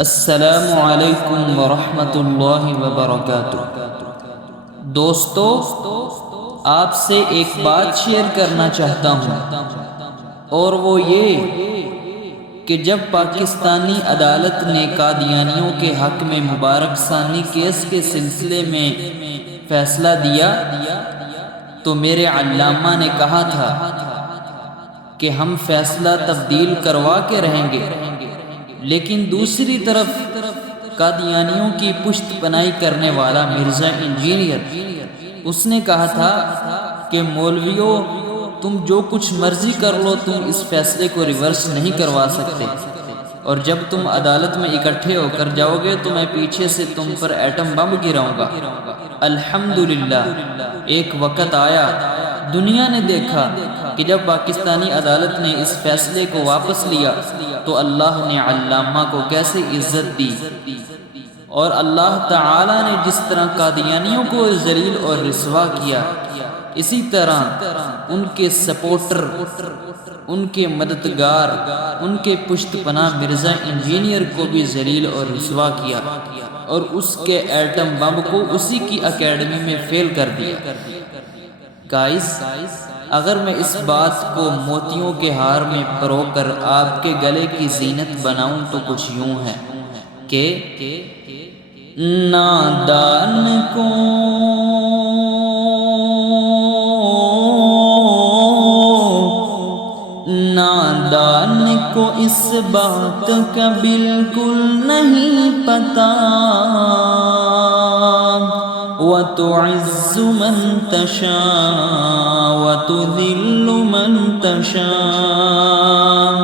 السلام علیکم ورحمۃ اللہ وبرکاتہ۔ دوستو، آپ سے ایک بات شیئر کرنا چاہتا ہوں، اور وہ یہ کہ جب پاکستانی عدالت نے قادیانیوں کے حق میں مبارک ثانی کیس کے سلسلے میں فیصلہ دیا تو میرے علامہ نے کہا تھا کہ ہم فیصلہ تبدیل کروا کے رہیں گے، لیکن دوسری طرف قادیانیوں کی پشت پناہی کرنے والا مرزا انجینئر، اس نے کہا تھا کہ مولویوں، تم جو کچھ مرضی کر لو، تم اس فیصلے کو ریورس نہیں کروا سکتے، اور جب تم عدالت میں اکٹھے ہو کر جاؤ گے تو میں پیچھے سے تم پر ایٹم بم گراؤں گا۔ الحمدللہ، ایک وقت آیا، دنیا نے دیکھا کہ جب پاکستانی عدالت نے اس فیصلے کو واپس لیا تو اللہ نے علامہ کو کیسے عزت دی، اور اللہ تعالی نے جس طرح قادیانیوں کو ذلیل اور رسوا کیا، اسی طرح ان کے سپورٹر، ان کے مددگار، ان کے پشت پناہ مرزا انجینئر کو بھی ذلیل اور رسوا کیا، اور اس کے ایٹم بم کو اسی کی اکیڈمی میں فیل کر دیا۔ گائز، اگر میں اس بات کو موتیوں کے ہار میں پرو کر آپ کے گلے کی زینت بناؤں تو کچھ یوں ہے کہ نادان کو اس بات کا بالکل نہیں پتا، وَتُعِزُّ مَن تَشَاءُ وَتُذِلُّ مَن تَشَاءُ۔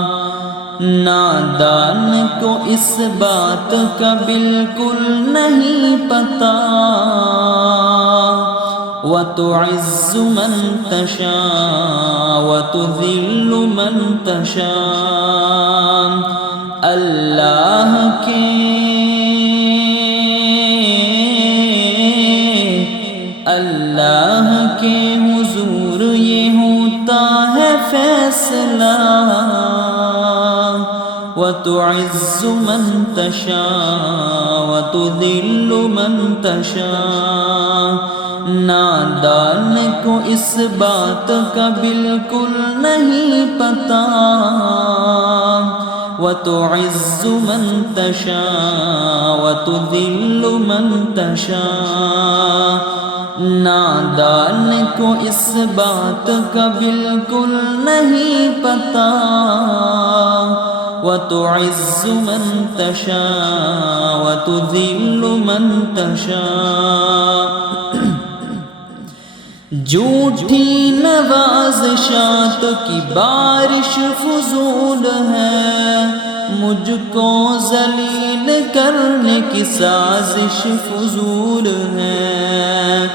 نادان کو اس بات کا بالکل نہیں پتا، وَتُعِزُّ مَن تَشَاءُ وَتُذِلُّ مَن تَشَاءُ۔ اللہ کے حضور یہ ہوتا ہے فیصلہ، وَتُعِزُّ مَن تَشَاءُ وَتُذِلُّ مَن تَشَاءُ۔ نادان کو اس بات کا بالکل نہیں پتا، وَتُعِزُّ مَن تَشَاءُ وَتُذِلُّ مَن تَشَاءُ۔ نادان کو اس بات کا بالکل نہیں پتا، وَتُعِزُّ مَن تَشَاءُ وَتُذِلُّ مَن تَشَاءُ۔ جھوٹی نوازشات کی بارش فضول ہے، مجھ کو ذلیل کرنے کی سازش فضول ہے۔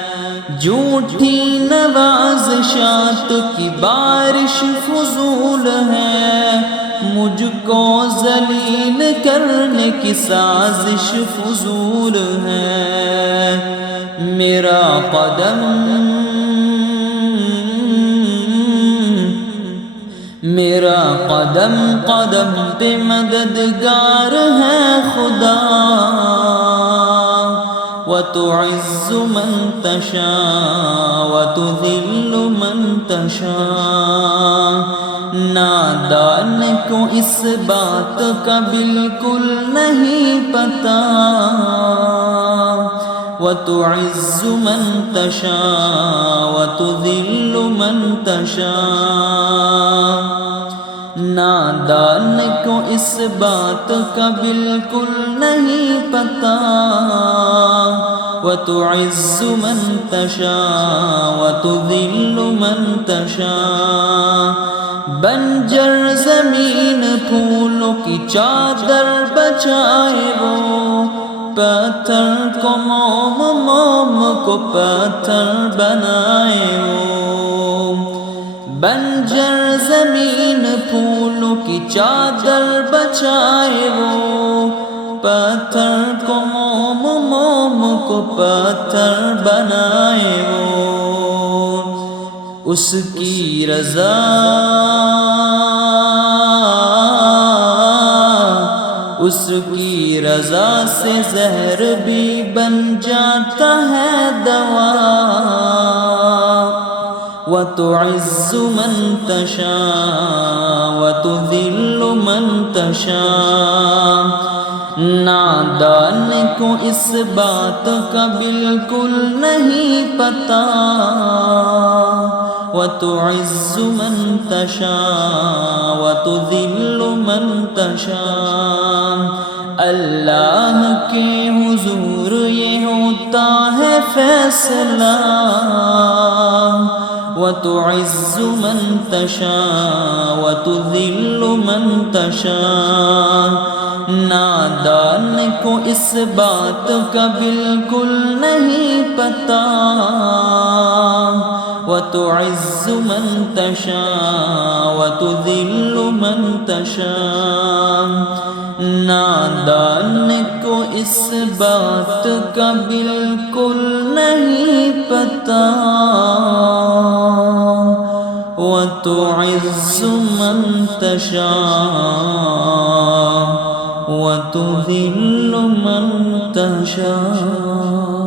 جھوٹی نوازشات کی بارش فضول ہے، مجھ کو ذلیل کرنے کی سازش فضول ہے۔ میرا قدم قدم پہ مددگار ہے خدا، وَتُعِزُّ مَن تَشَاءُ وَتُذِلُّ مَن تَشَاءُ۔ نادان کو اس بات کا بالکل نہیں پتا، وَتُعِزُّ مَن تَشَاءُ وَتُذِلُّ مَن تَشَاءُ۔ نادان کو اس بات کا بالکل نہیں پتا، وَتُعِزُّ مَن تَشَاءُ وَتُذِلُّ مَن تَشَاءُ۔ بنجر زمین پھولوں کی چادر بچائے وہ، پتھر کو موم، موم کو پتھر بنائے وہ۔ بنجر زمین پھولوں کی چادر بچائے وہ، پتھر کو موم، موم کو پتھر بنائے وہ۔ اس کی رضا سزا سے زہر بھی بن جاتا ہے دوا وَتُعِزُّ مَن تَشَاءُ وَتُذِلُّ مَن تَشَاءُ نادان کو اس بات کا بالکل نہیں پتہ وَتُعِزُّ مَن تَشَاءُ وَتُذِلُّ مَن تَشَاءُ اللہ کے حضور یہ ہوتا ہے فیصلہ وَتُعِزُّ مَن تَشَاءُ وَتُذِلُّ مَن تَشَاءُ نادان کو اس بات کا بالکل نہیں پتہ وَتُعِزُّ مَن تَشَاءُ وَتُذِلُّ مَن تَشَاءُ نادان کو اس بات کا بالکل نہیں پتہ وَتُعِزُّ مَن تَشَاءُ وَتُذِلُّ مَن تَشَاءُ